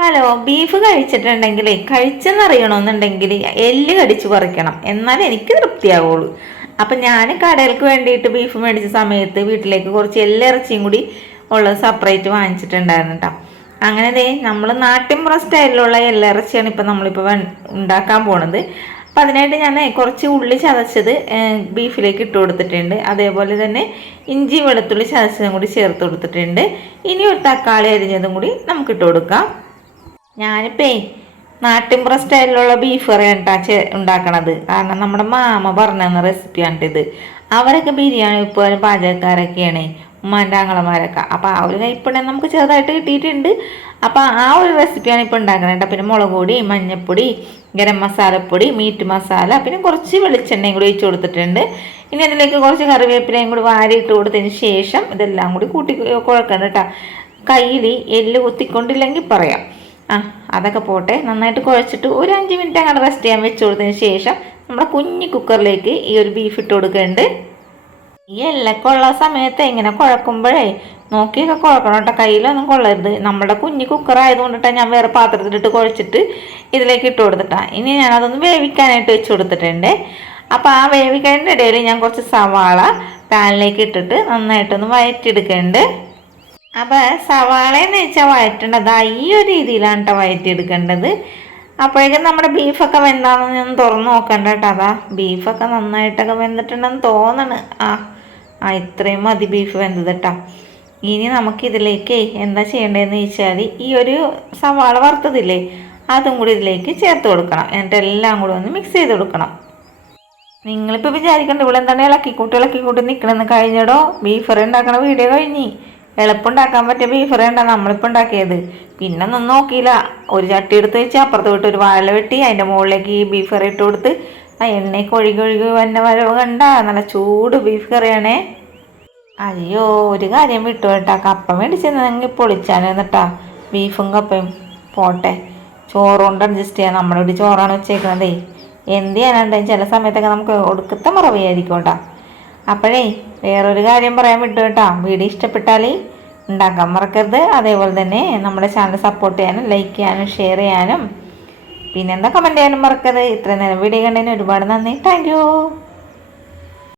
Hello, beef കഴിച്ചിട്ടുണ്ടെങ്കിൽ കഴിച്ചെന്നറിയണമെന്നുണ്ടെങ്കിൽ എല്ല് കടിച്ച് പറിക്കണം, എന്നാൽ എനിക്ക് തൃപ്തിയാവുള്ളൂ. അപ്പം ഞാൻ കടയിലേക്ക് വേണ്ടിയിട്ട് ബീഫ് മേടിച്ച സമയത്ത് വീട്ടിലേക്ക് കുറച്ച് എല്ലിറച്ചിയും കൂടി ഉള്ളത് സെപ്പറേറ്റ് വാങ്ങിച്ചിട്ടുണ്ടായിരുന്നു കേട്ടോ. അങ്ങനെ ദേ നമ്മൾ നാട്ടിൻപുറ സ്റ്റൈലിലുള്ള എല്ലിറച്ചിയാണ് ഇപ്പം നമ്മളിപ്പോൾ ഉണ്ടാക്കാൻ പോണത്. അപ്പം അതിനായിട്ട് ഞാൻ കുറച്ച് ഉള്ളി ചതച്ചത് ബീഫിലേക്ക് ഇട്ട് കൊടുത്തിട്ടുണ്ട്. അതേപോലെ തന്നെ ഇഞ്ചി വെളുത്തുള്ളി ചതച്ചതും കൂടി ചേർത്ത് കൊടുത്തിട്ടുണ്ട്. ഇനി ഒരു തക്കാളി അരിഞ്ഞതും കൂടി നമുക്ക് ഇട്ട് കൊടുക്കാം. ഞാനിപ്പേ നാട്ടിൻപുറ സ്റ്റൈലിലുള്ള ബീഫ് കറിയാണ് ഉണ്ടാക്കണത്. കാരണം നമ്മുടെ മാമ പറഞ്ഞു തന്ന റെസിപ്പിയാണിത്. അവരൊക്കെ ബിരിയാണി ഉപ്പുകാരും പാചകക്കാരൊക്കെയാണ്, ഉമ്മാൻ്റെ ആങ്ങളമാരൊക്കെ. അപ്പോൾ ആ ഒരു കൈപ്പുണ്യം നമുക്ക് ചെറുതായിട്ട് കിട്ടിയിട്ടുണ്ട്. അപ്പോൾ ആ ഒരു റെസിപ്പിയാണ് ഇപ്പോൾ ഉണ്ടാക്കുന്നത് കേട്ടോ. പിന്നെ മുളക് പൊടി, മഞ്ഞൾപ്പൊടി, ഗരം മസാലപ്പൊടി, മീറ്റ് മസാല, പിന്നെ കുറച്ച് വെളിച്ചെണ്ണയും കൂടി ഒഴിച്ച് കൊടുത്തിട്ടുണ്ട്. ഇനി അതിലേക്ക് കുറച്ച് കറിവേപ്പിലയും കൂടി വാരിയിട്ട് കൊടുത്തതിന് ശേഷം ഇതെല്ലാം കൂടി കൂട്ടി കുഴക്കണം കേട്ടോ. കയ്യിൽ എല്ല് കുത്തിക്കൊണ്ടില്ലെങ്കിൽ പറയാം. അതൊക്കെ പോട്ടെ. നന്നായിട്ട് കുഴച്ചിട്ട് ഒരു 5 മിനിറ്റ് അങ്ങനെ റെസ്റ്റ് ചെയ്യാൻ വെച്ച് കൊടുത്തതിന് ശേഷം നമ്മുടെ കുഞ്ഞു കുക്കറിലേക്ക് ഈ ഒരു ബീഫ് ഇട്ട് കൊടുക്കുന്നുണ്ട്. ഈ എല്ലൊക്കെ ഉള്ള സമയത്ത് ഇങ്ങനെ കുഴക്കുമ്പോഴേ നോക്കിയൊക്കെ കുഴക്കണം കേട്ടോ, കയ്യിലൊന്നും കൊള്ളരുത്. നമ്മുടെ കുഞ്ഞു കുക്കർ ആയതുകൊണ്ടിട്ടാണ് ഞാൻ വേറെ പാത്രത്തിലിട്ട് കുഴച്ചിട്ട് ഇതിലേക്ക് ഇട്ട് കൊടുത്തിട്ടാണ്. ഇനി ഞാനതൊന്ന് വേവിക്കാനായിട്ട് വെച്ച് കൊടുത്തിട്ടുണ്ട്. അപ്പോൾ ആ വേവിക്കുന്നതിൻ്റെ ഇടയിൽ ഞാൻ കുറച്ച് സവാള പാനിലേക്ക് ഇട്ടിട്ട് നന്നായിട്ടൊന്ന് വഴറ്റിയെടുക്കുന്നുണ്ട്. അപ്പോൾ സവാളയെന്ന് വെച്ചാൽ വഴറ്റേണ്ടത് ഈ ഒരു രീതിയിലാണ് കേട്ടോ വഴറ്റിയെടുക്കേണ്ടത്. അപ്പോഴേക്കും നമ്മുടെ ബീഫൊക്കെ വെന്താണെന്ന് ഞാൻ തുറന്ന് നോക്കണ്ട കേട്ടോ. അതാ ബീഫൊക്കെ നന്നായിട്ടൊക്കെ വെന്തിട്ടുണ്ടെന്ന് തോന്നണ്. ഇത്രയും മതി ബീഫ് വെന്തത് കേട്ടോ. ഇനി നമുക്കിതിലേക്ക് എന്താ ചെയ്യേണ്ടതെന്ന് വെച്ചാൽ ഈ ഒരു സവാള വറുത്തതില്ലേ അതും കൂടി ഇതിലേക്ക് ചേർത്ത് കൊടുക്കണം. എന്നിട്ട് എല്ലാം കൂടി ഒന്ന് മിക്സ് ചെയ്ത് കൊടുക്കണം. നിങ്ങളിപ്പോൾ വിചാരിക്കണ്ട ഇവിടെ എന്താണ് ഇളക്കിക്കൂട്ടി നിൽക്കണമെന്ന്. കഴിഞ്ഞടോ ബീഫ് കറി ഉണ്ടാക്കണ വീഡിയോ കഴിഞ്ഞ് എളുപ്പമുണ്ടാക്കാൻ പറ്റിയ ബീഫ് കറി ഉണ്ടാ നമ്മളിപ്പോൾ ഉണ്ടാക്കിയത്. പിന്നെ ഒന്നും നോക്കിയില്ല, ഒരു ചട്ടി എടുത്ത് വെച്ച് അപ്പുറത്ത് വിട്ട് ഒരു വാഴ വെട്ടി അതിൻ്റെ മുകളിലേക്ക് ഈ ബീഫ് കറി ഇട്ട് കൊടുത്ത് എണ്ണയ്ക്ക് ഒഴുകി വന്ന വരവ് കണ്ട നല്ല ചൂട് ബീഫ് കറിയാണേ. അയ്യോ, ഒരു കാര്യം വിട്ടു കേട്ടാ, കപ്പ മേടിച്ചെന്നെങ്കിൽ പൊളിച്ചാനെന്നിട്ടാ. ബീഫും കപ്പയും പോട്ടെ, ചോറ് കൊണ്ട് അഡ്ജസ്റ്റ് ചെയ്യാം. നമ്മുടെ ഇവിടെ ചോറാണ് വെച്ചേക്കണതേ. എന്ത് ചെയ്യാനുണ്ടെങ്കിൽ ചില സമയത്തൊക്കെ നമുക്ക് ഒടുക്കത്തെ മറവിയായിരിക്കും കേട്ടോ. അപ്പോഴേ വേറൊരു കാര്യം പറയാൻ വിട്ടു കേട്ടോ. വീഡിയോ ഇഷ്ടപ്പെട്ടാൽ ഉണ്ടാക്കാൻ മറക്കരുത്. അതേപോലെ തന്നെ നമ്മുടെ ചാനൽ സപ്പോർട്ട് ചെയ്യാനും ലൈക്ക് ചെയ്യാനും ഷെയർ ചെയ്യാനും പിന്നെന്താ കമൻറ്റ് ചെയ്യാനും മറക്കരുത്. ഇത്രയും നേരം വീഡിയോ കണ്ടതിന് ഒരുപാട് നന്ദി. Thank you.